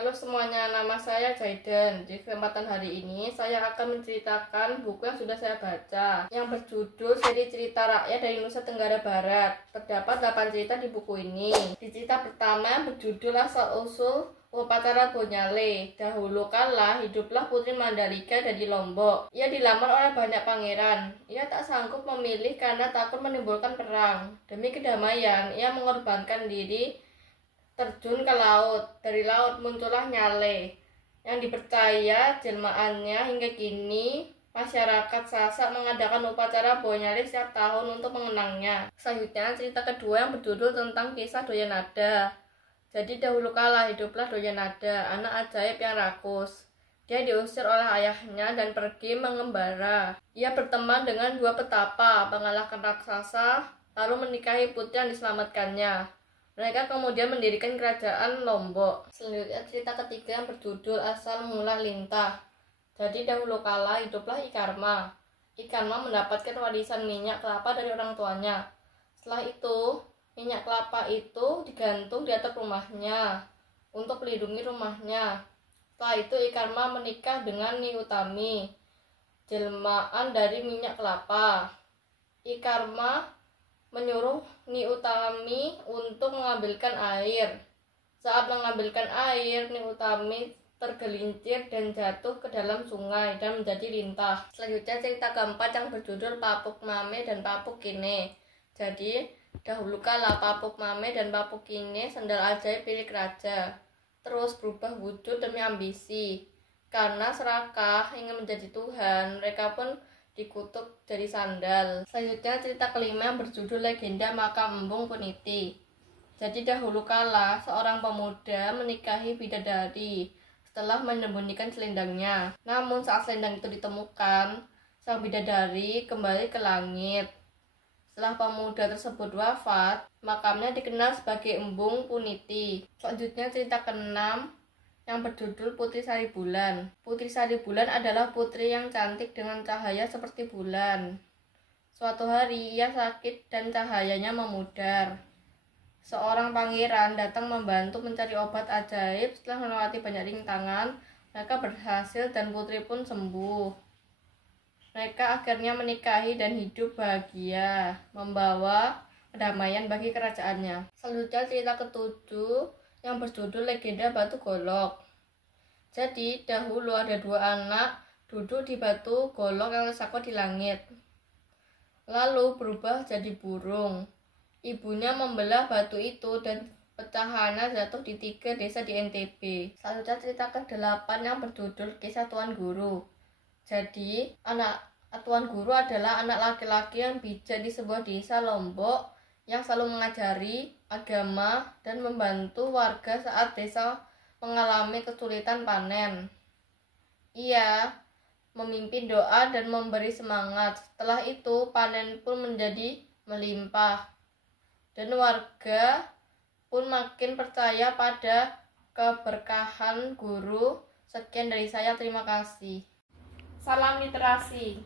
Halo semuanya, nama saya Jaiden. Di kesempatan hari ini saya akan menceritakan buku yang sudah saya baca yang berjudul Seri Cerita Rakyat dari Nusa Tenggara Barat. Terdapat 8 cerita di buku ini. Di cerita pertama yang berjudul Asal Usul Upacara Bonyale. Dahulu kala hiduplah Putri Mandalika dari Lombok. Ia dilamar oleh banyak pangeran. Ia tak sanggup memilih karena takut menimbulkan perang. Demi kedamaian, ia mengorbankan diri terjun ke laut. Dari laut muncullah Nyale yang dipercaya jelmaannya. Hingga kini masyarakat Sasak mengadakan upacara Bonyale setiap tahun untuk mengenangnya. Selanjutnya cerita kedua yang berjudul tentang kisah Doyanada. Jadi dahulu kala hiduplah Doyanada, anak ajaib yang rakus. Dia diusir oleh ayahnya dan pergi mengembara. Ia berteman dengan 2 petapa, mengalahkan raksasa, lalu menikahi putri yang diselamatkannya. Mereka kemudian mendirikan kerajaan Lombok. Selanjutnya cerita ketiga yang berjudul Asal Mula Lintah. Jadi dahulu kala hiduplah Ikarma. Ikarma mendapatkan warisan minyak kelapa dari orang tuanya. Setelah itu, minyak kelapa itu digantung di atap rumahnya untuk melindungi rumahnya. Setelah itu Ikarma menikah dengan Nyi Utami, jelmaan dari minyak kelapa. Ikarma menyuruh Nyi Utami untuk mengambilkan air. Saat mengambilkan air, Nyi Utami tergelincir dan jatuh ke dalam sungai dan menjadi lintah. Selanjutnya cerita keempat yang berjudul Papuk Mame dan Papuk Kine. Jadi dahulu kala Papuk Mame dan Papuk Kine sendal ajaib milik raja, terus berubah wujud demi ambisi. Karena serakah ingin menjadi Tuhan, mereka pun dikutuk dari sandal. Selanjutnya cerita kelima yang berjudul Legenda Makam Embung Puniti. Jadi dahulu kala seorang pemuda menikahi bidadari setelah menyembunyikan selendangnya. Namun saat selendang itu ditemukan, sang bidadari kembali ke langit. Setelah pemuda tersebut wafat, makamnya dikenal sebagai Embung Puniti. Selanjutnya cerita keenam yang berjudul Putri Sari Bulan. Putri Sari Bulan adalah putri yang cantik dengan cahaya seperti bulan. Suatu hari ia sakit dan cahayanya memudar. Seorang pangeran datang membantu mencari obat ajaib. Setelah melewati banyak rintangan, mereka berhasil dan putri pun sembuh. Mereka akhirnya menikahi dan hidup bahagia, membawa kedamaian bagi kerajaannya. Selanjutnya cerita ketujuh yang berjudul Legenda Batu Golok. Jadi dahulu ada 2 anak duduk di batu golok yang tersangkut di langit, lalu berubah jadi burung. Ibunya membelah batu itu dan pecahannya jatuh di 3 desa di NTB. Selanjutnya cerita ke-8 yang berjudul Kisah Tuan Guru. Jadi anak Tuan Guru adalah anak laki-laki yang bijak di sebuah desa Lombok yang selalu mengajari agama dan membantu warga saat desa mengalami kesulitan panen. Ia memimpin doa dan memberi semangat. Setelah itu panen pun menjadi melimpah dan warga pun makin percaya pada keberkahan guru. Sekian dari saya, terima kasih. Salam literasi.